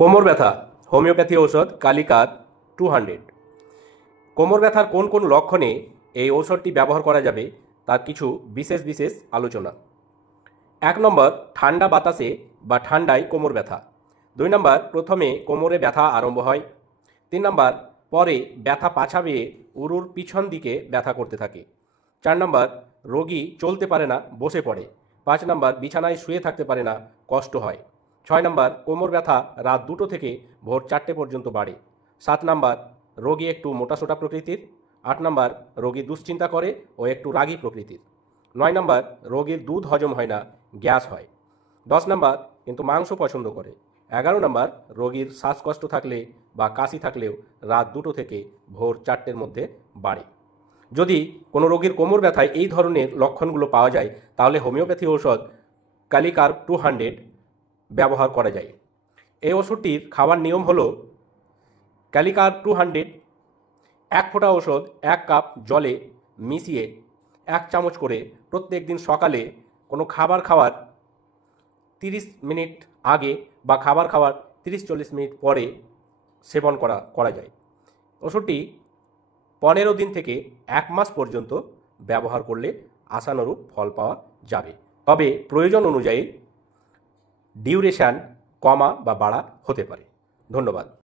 কোমর ব্যথা হোমিওপ্যাথি ঔষধ কালিকার 200। কোমর ব্যথার কোন কোন লক্ষণে এই ঔষধটি ব্যবহার করা যাবে তার কিছু বিশেষ বিশেষ আলোচনা। 1 নম্বর, ঠান্ডা বাতাসে বা ঠান্ডায় কোমর ব্যথা। 2 নম্বর, প্রথমে কোমরে ব্যথা আরম্ভ হয়। 3 নম্বর, পরে ব্যথা পাছা বেয়ে উরুর পিছন দিকে ব্যথা করতে থাকে। 4 নম্বর, রোগী চলতে পারে না, বসে পড়ে। 5 নম্বর, বিছানায় শুয়ে থাকতে পারে না, কষ্ট হয়। 6 নম্বর, কোমর ব্যথা রাত 2টো থেকে ভোর 4টে পর্যন্ত বাড়ে। 7 নম্বর, রোগী একটু মোটাসোটা প্রকৃতির। 8 নম্বর, রোগী দুশ্চিন্তা করে ও একটু রাগী প্রকৃতির। 9 নম্বর, রোগীর দুধ হজম হয় না, গ্যাস হয়। 10 নম্বর, কিন্তু মাংস পছন্দ করে। 11 নম্বর, রোগীর শ্বাসকষ্ট থাকলে বা কাশি থাকলেও রাত 2টো থেকে ভোর 4টের মধ্যে বাড়ে। যদি কোনো রোগীর কোমর ব্যথায় এই ধরনের লক্ষণগুলো পাওয়া যায় তাহলে হোমিওপ্যাথি ঔষধ কালিকার 200 ব্যবহার করা যায়। এই ওষুধটির খাওয়ার নিয়ম হলো, ক্যালিকার 200 1 ফোঁটা ওষুধ 1 কাপ জলে মিশিয়ে 1 চামচ করে প্রত্যেক দিন সকালে কোনো খাবার খাওয়ার 30 মিনিট আগে বা খাবার খাওয়ার 30-40 মিনিট পরে সেবন করা যায়। ওষুধটি 15 দিন থেকে 1 মাস পর্যন্ত ব্যবহার করলে আশানুরূপ ফল পাওয়া যাবে, তবে প্রয়োজন অনুযায়ী ডিউরেশান কমা বা বাড়া হতে পারে। ধন্যবাদ।